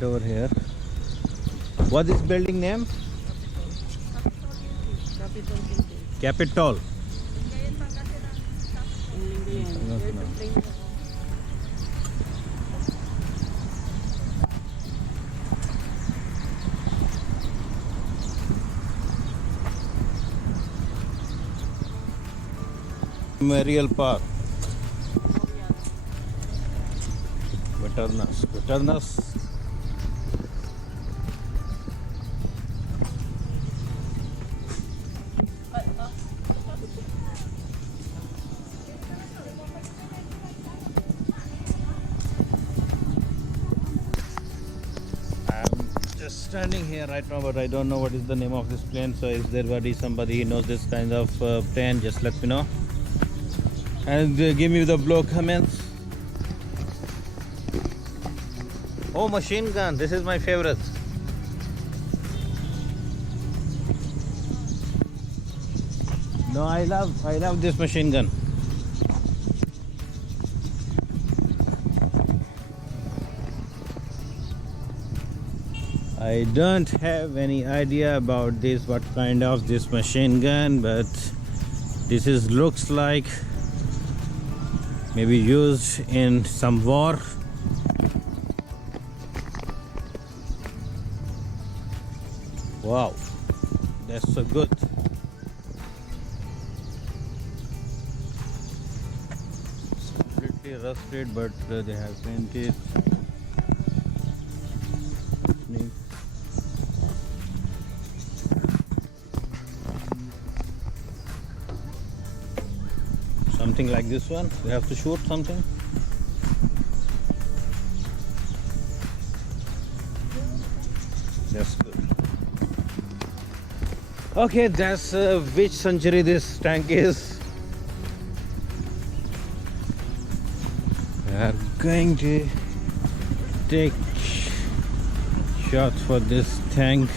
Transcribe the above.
Over here. What is building name? Capital building. Capitol. Lingayen, Pangasinan. In Lingayen. Where the plane go. Memorial Park. Veterans. Veterans. Just standing here right now, but I don't know what is the name of this plane. So if there somebody knows this kind of plane, just let me know and give me the below comments. Oh, machine gun, this is my favorite. No, I love this machine gun. I don't have any idea about this, what kind of this machine gun, but this is looks like maybe used in some war. Wow, that's so good. It's completely rusted, but they have painted. Something like this one, we have to shoot something. That's good. Okay, that's which century this tank is. We are going to take shots for this tank.